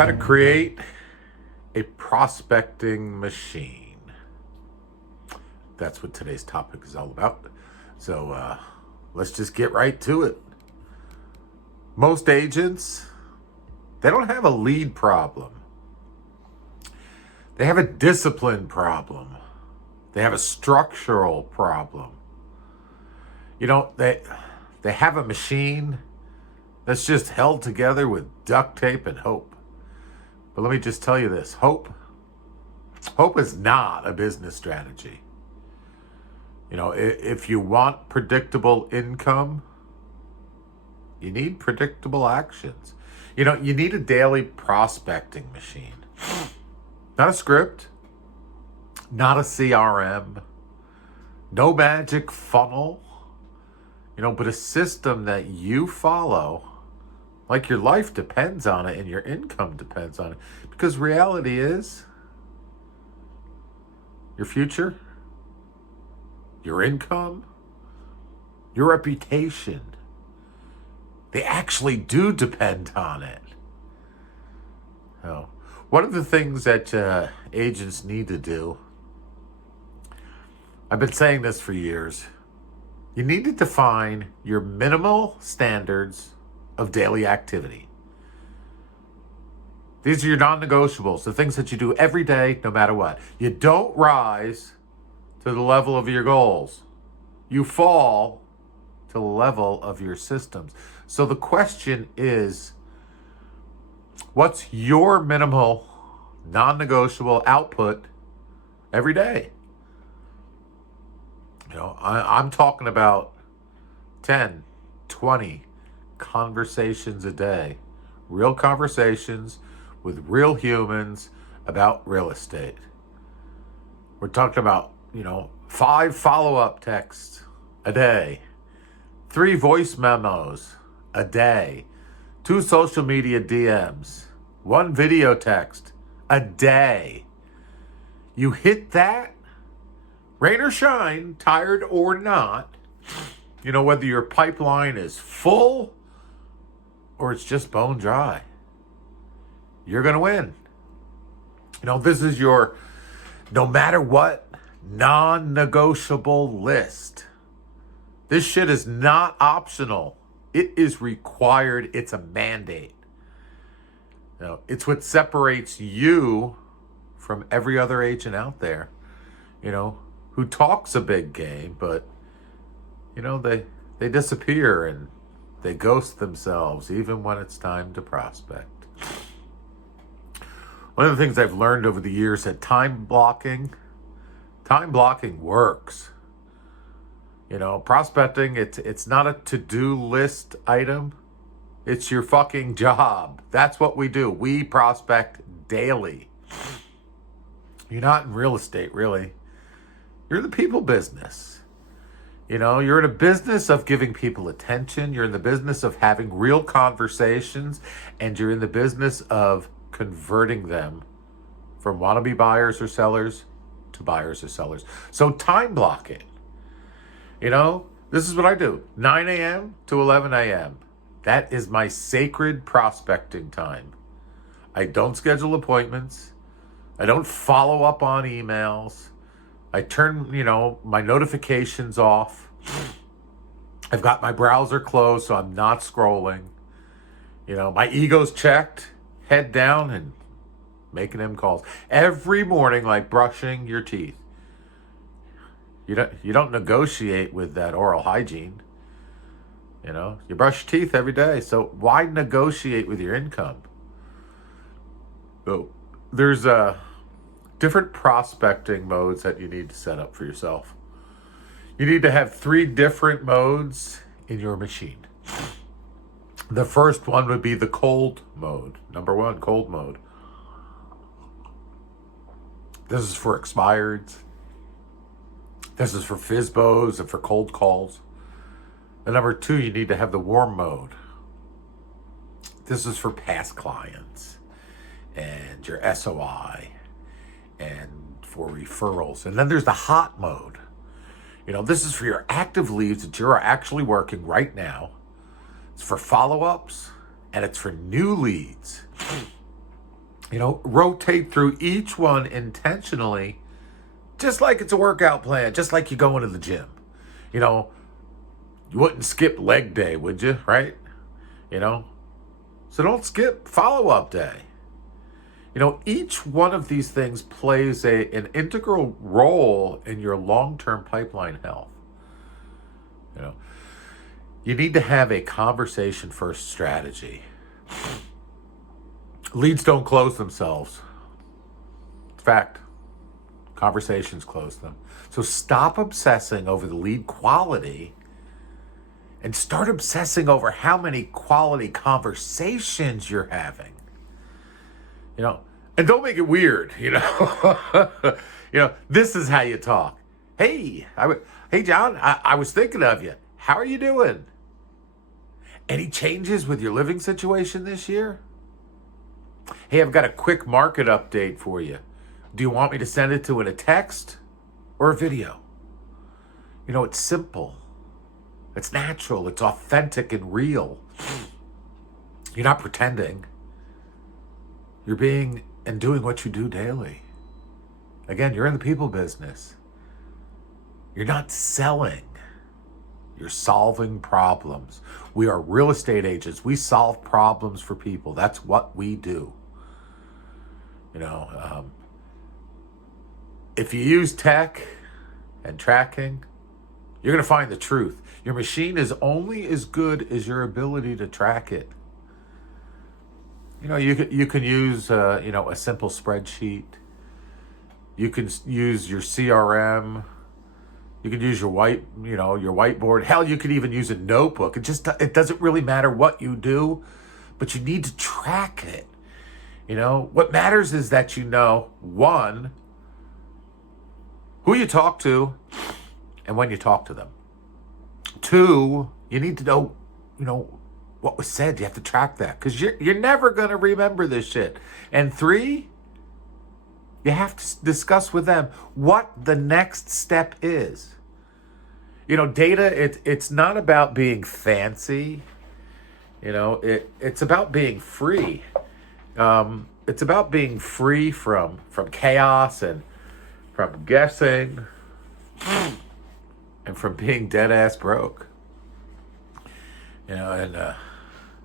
how to create a prospecting machine. That's what today's topic is all about. So let's just get right to it. Most agents, they don't have a lead problem. They have a discipline problem. They have a structural problem. You know, they have a machine that's just held together with duct tape and hope. But let me just tell you this, hope is not a business strategy. You know, if you want predictable income, you need predictable actions. You know, you need a daily prospecting machine. Not a script, not a CRM, no magic funnel, you know, but a system that you follow, like your life depends on it and your income depends on it. Because reality is, your future, your income, your reputation, they actually do depend on it. So, one of the things that agents need to do, I've been saying this for years, you need to define your minimal standards of daily activity. These are your non-negotiables, the things that you do every day, no matter what. You don't rise to the level of your goals. You fall to the level of your systems. So the question is, what's your minimal, non-negotiable output every day? You know, I'm talking about 10, 20 conversations a day. Real conversations with real humans about real estate. We're talking about, 5 follow-up texts a day, 3 voice memos a day, 2 social media DMs, 1 video text a day. You hit that, rain or shine, tired or not, whether your pipeline is full or it's just bone dry, you're going to win. This is your no matter what non-negotiable list. This shit is not optional. It is required. It's a mandate. It's what separates you from every other agent out there, who talks a big game, but, they disappear and they ghost themselves even when it's time to prospect. One of the things I've learned over the years that time blocking works. Prospecting, it's not a to-do list item. It's your fucking job. That's what we do. We prospect daily. You're not in real estate, really. You're in the people business. You're in a business of giving people attention. You're in the business of having real conversations. And you're in the business of converting them from wannabe buyers or sellers to buyers or sellers. So time block it. This is what I do. 9 a.m. to 11 a.m. That is my sacred prospecting time. I don't schedule appointments. I don't follow up on emails. I turn, my notifications off. I've got my browser closed, so I'm not scrolling. My ego's checked, head down, and making them calls. Every morning, like brushing your teeth. You don't negotiate with that oral hygiene. You brush your teeth every day. So why negotiate with your income? So there's different prospecting modes that you need to set up for yourself. You need to have 3 different modes in your machine. The first one would be the cold mode. Number 1, cold mode. This is for expireds. This is for FSBOs and for cold calls. And number 2, you need to have the warm mode. This is for past clients and your SOI and for referrals. And then there's the hot mode. This is for your active leads that you're actually working right now. It's for follow-ups and it's for new leads. Rotate through each one intentionally, just like it's a workout plan, just like you go into the gym. You know, you wouldn't skip leg day, would you? Right? You know, so don't skip follow-up day. Each one of these things plays an integral role in your long-term pipeline health. You know, you need to have a conversation first strategy. Leads don't close themselves. Fact. Conversations close them. So stop obsessing over the lead quality and start obsessing over how many quality conversations you're having. And don't make it weird, this is how you talk. Hey, hey John, I was thinking of you. How are you doing? Any changes with your living situation this year? Hey, I've got a quick market update for you. Do you want me to send it to in a text or a video? It's simple. It's natural. It's authentic and real. You're not pretending. You're being and doing what you do daily. Again, you're in the people business. You're not selling. You're solving problems. We are real estate agents. We solve problems for people. That's what we do. If you use tech and tracking, you're going to find the truth. Your machine is only as good as your ability to track it. You can use a simple spreadsheet. You can use your CRM. You can use your your whiteboard. Hell, you could even use a notebook. It doesn't really matter what you do, but you need to track it. What matters is that one, who you talk to and when you talk to them. Two, you need to know, what was said. You have to track that because you're never going to remember this shit. And three, you have to discuss with them what the next step is. Data, it's not about being fancy. It's about being free. It's about being free from chaos and from guessing and from being dead ass broke. And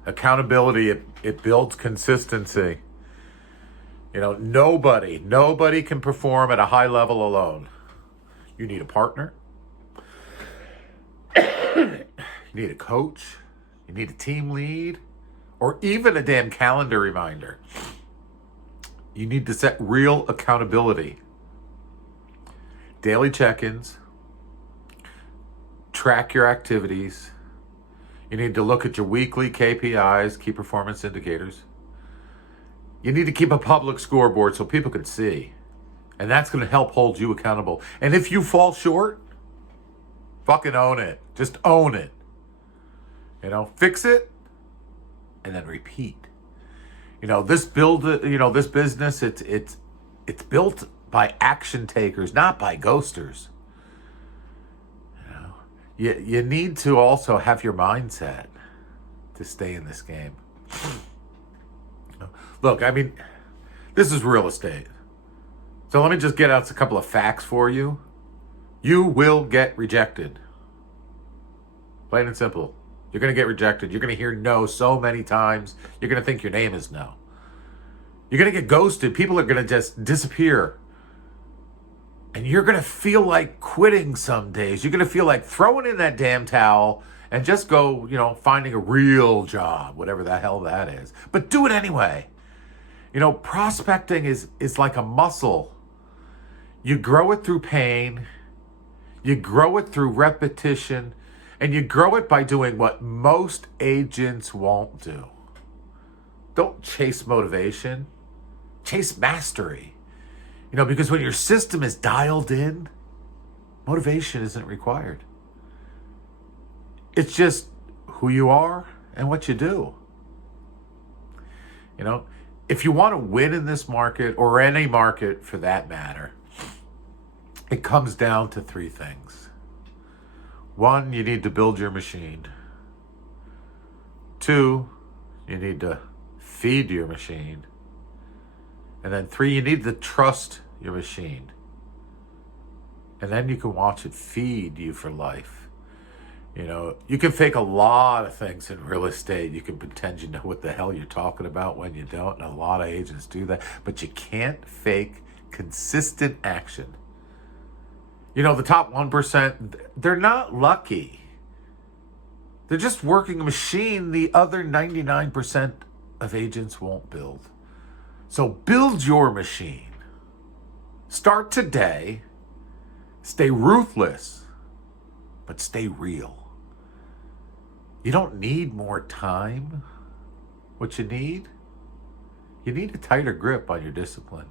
accountability, it builds consistency. Nobody can perform at a high level alone. You need a partner. You need a coach. You need a team lead, or even a damn calendar reminder. You need to set real accountability. Daily check-ins. Track your activities. You need to look at your weekly KPIs, key performance indicators. You need to keep a public scoreboard so people can see. And that's going to help hold you accountable. And if you fall short, fucking own it. Just own it. Fix it and then repeat. This business, it's built by action takers, not by ghosters. You need to also have your mindset to stay in this game. Look, this is real estate. So let me just get out a couple of facts for you. You will get rejected. Plain and simple. You're going to get rejected. You're going to hear no so many times. You're going to think your name is no. You're going to get ghosted. People are going to just disappear. And you're going to feel like quitting some days. You're going to feel like throwing in that damn towel and just go, finding a real job, whatever the hell that is. But do it anyway. Prospecting is like a muscle. You grow it through pain. You grow it through repetition. And you grow it by doing what most agents won't do. Don't chase motivation. Chase mastery. Because when your system is dialed in, motivation isn't required. It's just who you are and what you do. If you want to win in this market, or any market for that matter, it comes down to three things. One, you need to build your machine. Two, you need to feed your machine. And then 3, you need to trust your machine. And then you can watch it feed you for life. You know, you can fake a lot of things in real estate. You can pretend you know what the hell you're talking about when you don't. And a lot of agents do that. But you can't fake consistent action. You know, the top 1%, they're not lucky. They're just working a machine the other 99% of agents won't build. So build your machine. Start today. Stay ruthless, but stay real. You don't need more time. What you need a tighter grip on your discipline.